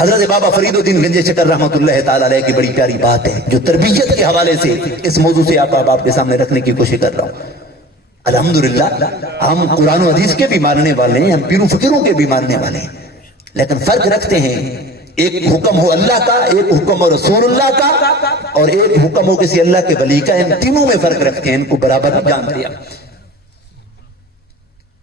حضرت بابا فرید الدین گنج شکر رحمۃ اللہ تعالی علیہ کی بڑی پیاری بات ہے جو تربیت کے حوالے سے اس موضوع سے آپ کے سامنے رکھنے کی کوشش کر رہا ہوں۔ الحمدللہ ہم قرآن و حدیث کے بھی ماننے والے ہیں، ہم پیر و فقیروں کے بھی ماننے والے ہیں، لیکن فرق رکھتے ہیں، ایک حکم ہو اللہ کا، ایک حکم ہو رسول اللہ کا، اور ایک حکم ہو کسی اللہ کے ولی کا۔ ان تینوں میں فرق رکھتے ہیں، ان کو برابر جانتے ہیں۔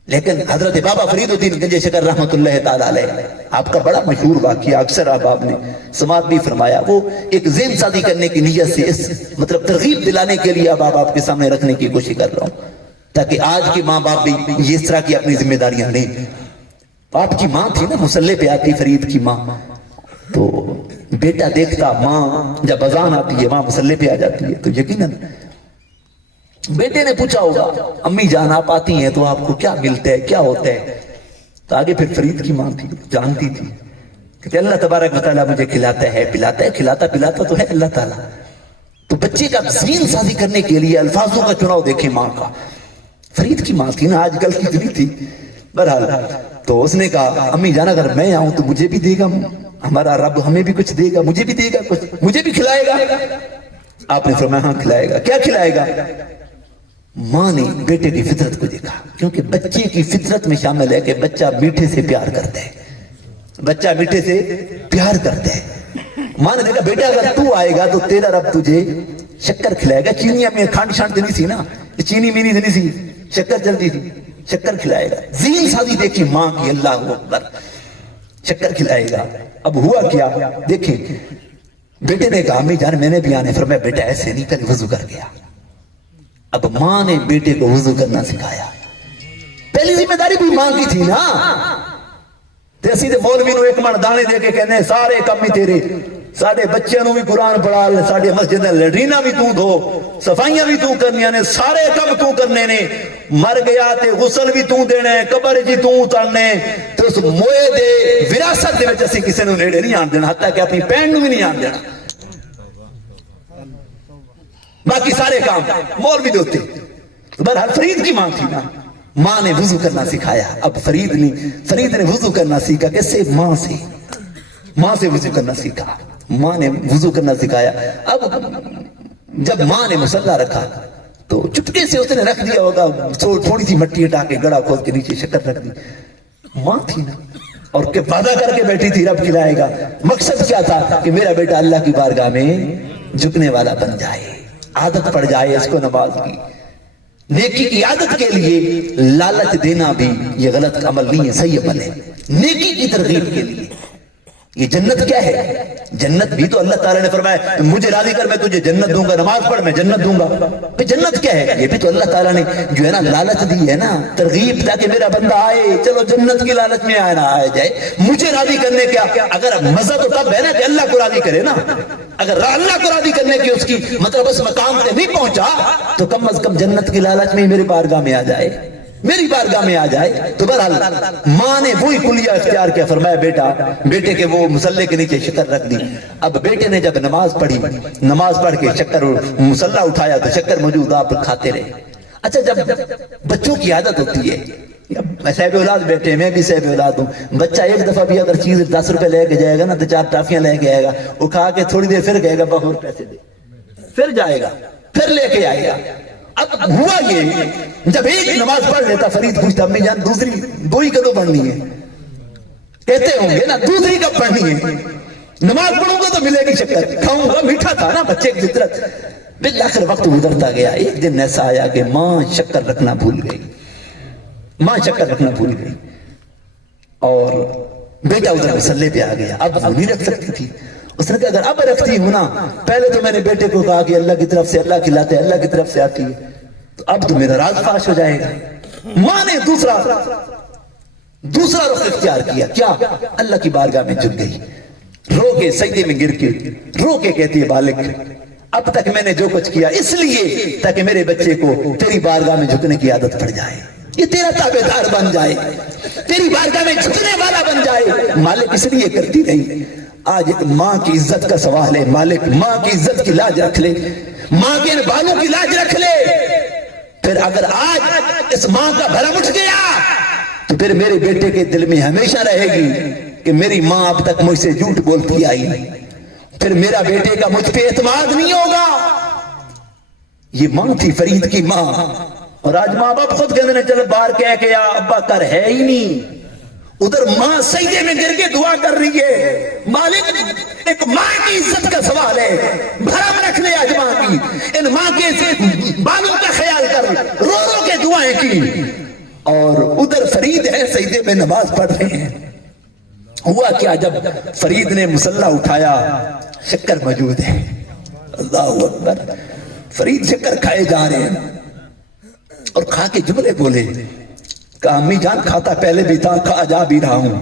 لیکن حضرت بابا فرید الدین گنج شکر رحمۃ اللہ تعالی علیہ، آپ کا بڑا مشہور واقعہ اکثر آپ نے سماعت بھی فرمایا، وہ ایک ذہن سازی کرنے کی نیت سے اس مطلب ترغیب دلانے کے لیے اب آپ کے سامنے رکھنے کی کوشش کر رہا ہوں، تاکہ آج کی ماں باپ بھی یہ اس طرح کی اپنی ذمہ داریاں لیں۔ آپ کی ماں تھی نا، مصلے پہ آتی فرید کی ماں، تو بیٹا دیکھتا ماں جب اذان آتی ہے ماں مصلے پہ آ جاتی ہے، تو یقیناً بیٹے نے پوچھا ہوگا امی جان آپ آتی ہیں تو آپ کو کیا ملتا ہے، کیا ہوتا ہے؟ تو آگے پھر فرید کی ماں تھی، جانتی تھی کہ اللہ تبارک و تعالیٰ مجھے کھلاتا ہے پلاتا ہے، کھلاتا پلاتا تو ہے اللہ تعالیٰ۔ تو بچے کا ذہن سازی کرنے کے لیے الفاظوں کا چناؤ دیکھیں ماں کا۔ فرید کی ماں تھی نا، آج کل کی نہیں تھی، بہرحال تو اس نے کہا امی جان اگر میں آؤں تو مجھے بھی دے گا ہمارا رب، ہمیں بھی کچھ دے گا، مجھے بھی دے گا کچھ، مجھے بھی کھلائے گا؟ آپ نے فرمایا ہاں کھلائے گا۔ کیا کھلائے گا؟ ماں نے بیٹے کی فطرت کو دیکھا، کیونکہ بچے کی فطرت میں شامل ہے کہ بچہ میٹھے سے پیار کرتا ہے، بچہ میٹھے سے پیار کرتا ہے۔ ماں نے دیکھا بیٹا اگر تو آئے گا تو تیرا رب تجھے شکر کھلائے گا، چینی میں کھانڈ شانڈ نہیں سی نا، چینی مینی نہیں سی، شکر چلتی تھی، شکر کھلائے گا۔ ذہن سازی دیکھی ماں کی، اللہ اکبر، شکر کھلائے گا۔ اب ہوا کیا دیکھیں، بیٹے نے کہا امی جان میں نے بھی آنے، فرمایا بیٹا ایسے نہیں، کل وضو کر گیا۔ اب ماں نے بیٹے کو وضو کرنا سکھایا، پہلی ذمہ داری بھی ماں کی تھی نا۔ تے اسی دے مولوی نو ایک من دانے دے کے کہنے سارے کم ہی تیرے، ساڈے بچیاں نو بھی قرآن پڑھا لے، ساڈے مسجد دے لیٹرینا بھی تو دھو، صفائیاں بھی تو کرنیاں نے، سارے کم تو کرنے نے، مر گیا تے غسل بھی تو دینا ہے، قبر جی تو اترنے، تے اس موئے دے وراثت دے وچ اسی کسے نو نیڑے نہیں آن دینا، حتیٰ کہ اپنی بہن نو بھی نہیں آن دینا، باقی سارے کام مولوی دے ہوتے۔ بہرحال فرید کی ماں تھی نا، ماں نے وضو کرنا سکھایا۔ اب فرید نے وضو کرنا سیکھا، کیسے؟ ماں سے وضو کرنا سیکھا، ماں نے وضو کرنا سکھایا۔ اب جب ماں نے مصلی رکھا تو چپکے سے اس نے رکھ دیا ہوگا، تھوڑی سی مٹی ہٹا کے گڑا کھود کے نیچے شکر رکھ دی۔ ماں تھی نا، اور کہ وعدہ کر کے بیٹھی تھی رب کھلائے گا۔ مقصد کیا تھا کہ میرا بیٹا اللہ کی بارگاہ میں جھکنے والا بن جائے، عادت پڑ جائے اس کو نماز کی، نیکی کی عادت کے لیے لالچ دینا بھی یہ غلط عمل نہیں ہے، صحیح عمل ہے، نیکی کی ترغیب کے لیے۔ یہ جنت کیا ہے؟ جنت بھی تو اللہ تعالیٰ نے فرمایا مجھے راضی کر میں تجھے جنت دوں گا، نماز پڑھ میں جنت دوں گا۔ پھر جنت کیا ہے؟ یہ بھی تو اللہ تعالیٰ نے جو ہے نا لالچ دی ہے نا، ترغیب، تاکہ میرا بندہ آئے، چلو جنت کی لالچ میں آئے نہ آئے جائے، مجھے راضی کرنے کیا؟ اگر مزہ تو تب ہے نا کہ اللہ کو راضی کرے نا، اگر اللہ کو راضی کرنے کی اس کی مطلب اس مقام پہ نہیں پہنچا تو کم از کم جنت کی لالچ میں میری بارگاہ میں آ جائے، میری بارگاہ میں آ جائے۔ تو بہرحال ماں نے وہی کلیہ اختیار کیا، فرمایا بیٹے کے وہ مسلے کے نیچے شکر رکھ دی۔ اب بیٹے نے جب نماز پڑھی، نماز پڑھ کے شکر مسلح اٹھایا تو شکر موجود، آپ کھاتے رہے۔ اچھا جب بچوں کی عادت ہوتی ہے، میں صاحب اولاد بیٹے، میں بھی صاحب اولاد ہوں، بچہ ایک دفعہ بھی اگر چیز 10 روپے لے کے جائے گا نا تو 4 ٹافیاں لے کے آئے گا، وہ کھا کے تھوڑی دیر پھر کہے گا بہت پیسے دے، پھر جائے گا، پھر لے کے آئے گا۔ اب ہوا یہ جب ایک نماز پڑھ لیتا، فرید پوچھتا امی جان دوسری دو ہی کدو پڑھنی ہے؟ کہتے ہوں گے نا دوسری کب پڑھنی ہے؟ نماز پڑھوں گا تو ملے گی شکر، کھاؤں گا، میٹھا تھا نا بچے کی فطرت۔ بالآخر وقت گزرتا گیا، ایک دن ایسا آیا کہ ماں شکر رکھنا بھول گئی، ماں شکر رکھنا بھول گئی، اور بیٹا ادھر مسلے پہ آ گیا۔ اب وہ نہیں رکھ سکتی تھی، اس نے کہا اگر اب رکھتی ہوں نا، پہلے تو میں نے بیٹے کو کہا کہ اللہ کی طرف سے اللہ کھلاتے ہیں، اللہ کی طرف سے آتی ہے، تو اب تو میرا راز فاش ہو جائے گا۔ ماں نے دوسرا رخ اختیار کیا، اللہ کی بارگاہ میں جھک گئی، رو کے سجدے میں گر کے رو کے کہتی ہے بالک اب تک میں نے جو کچھ کیا اس لیے تاکہ میرے بچے کو تیری بارگاہ میں جھکنے کی عادت پڑ جائے، یہ تیرا تابعدار بن جائے، تیری بارگاہ میں جھکنے والا بن جائے۔ مالک اس لیے کرتی رہی۔ آج ایک ماں کی عزت کا سوال ہے، مالک ماں کی عزت کی لاج رکھ لے، ماں کے ان بالوں کی لاج رکھ لے، پھر اگر آج اس ماں کا بھرم اٹھ گیا تو پھر میرے بیٹے کے دل میں ہمیشہ رہے گی کہ میری ماں اب تک مجھ سے جھوٹ بولتی آئی، پھر میرا بیٹے کا مجھ پہ اعتماد نہیں ہوگا۔ یہ ماں تھی فرید کی ماں، اور آج ماں باپ خود کہنے چلے باہر کہہ کے ابا کر ہے ہی نہیں، ادھر ماں سجدے میں گر کے دعا کر رہی ہے۔ مالک ایک ماں کی عزت کا سوال ہے، بھرم رکھ لے آج ماں کی، ان ماں کے بالوں کا خیال کر، رو رو کے دعائیں کی، اور ادھر فرید ہے سجدے میں نماز پڑھ رہے ہیں۔ ہوا کیا، جب فرید نے مصلی اٹھایا شکر موجود ہے، اللہ اکبر، فرید شکر کھائے جا رہے ہیں اور کھا کے جملے بولے، کہا امی جان کھاتا پہلے بھی تھا، کھا جا بھی رہا ہوں،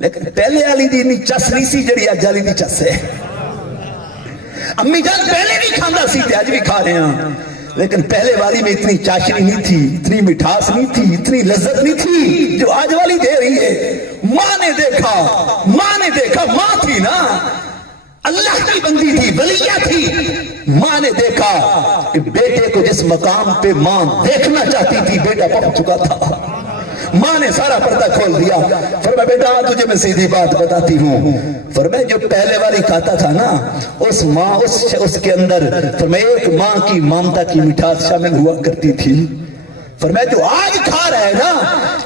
لیکن پہلے والی دی نہیں چس نہیں سی جڑی اج والی دی چس ہے۔ امی جان پہلے بھی کھانا سی تے اج بھی کھا رہے ہیں، لیکن پہلے والی میں اتنی چاشنی نہیں تھی، اتنی مٹھاس نہیں تھی، اتنی لذت نہیں تھی جو آج والی دے رہی ہے۔ ماں نے دیکھا، ماں تھی نا، اللہ کی بندی تھی، ولیہ تھی، ماں نے دیکھا کہ بیٹے کو جس مقام پہ ماں دیکھنا چاہتی تھی بیٹا پہنچ چکا تھا۔ ماں نے سارا پردہ کھول دیا، فرمایا بیٹا تجھے میں سیدھی بات بتاتی ہوں، فرمایا جو پہلے والی کھاتا تھا نا اس ماں اس کے اندر فرمایا ایک ماں کی ممتا کی مٹھاس شامل ہوا کرتی تھی، فرمایا جو آج کھا رہا ہے نا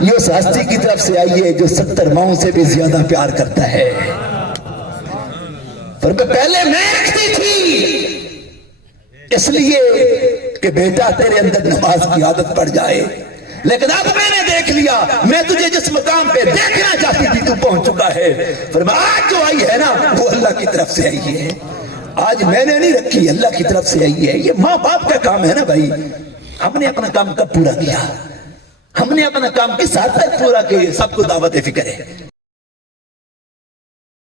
یہ اس ہستی کی طرف سے آئی ہے جو 70 ماؤں سے بھی زیادہ پیار کرتا ہے۔ فرمایا پہلے میں رکھتی تھی اس لیے کہ بیٹا تیرے اندر نماز کی عادت پڑ جائے، لیکن اب میں نے دیکھ لیا، میں تجھے جس مقام پہ دیکھنا چاہتی تھی تو پہنچ چکا ہے۔ فرمایا آج جو آئی ہے نا وہ اللہ کی طرف سے آئی ہے، آج میں نے نہیں رکھی، اللہ کی طرف سے آئی ہے۔ یہ ماں باپ کا کام ہے نا بھائی، ہم نے اپنا کام کب پورا کیا؟ ہم نے اپنا کام کس حد تک پورا کیا؟ سب کو دعوت فکر ہے۔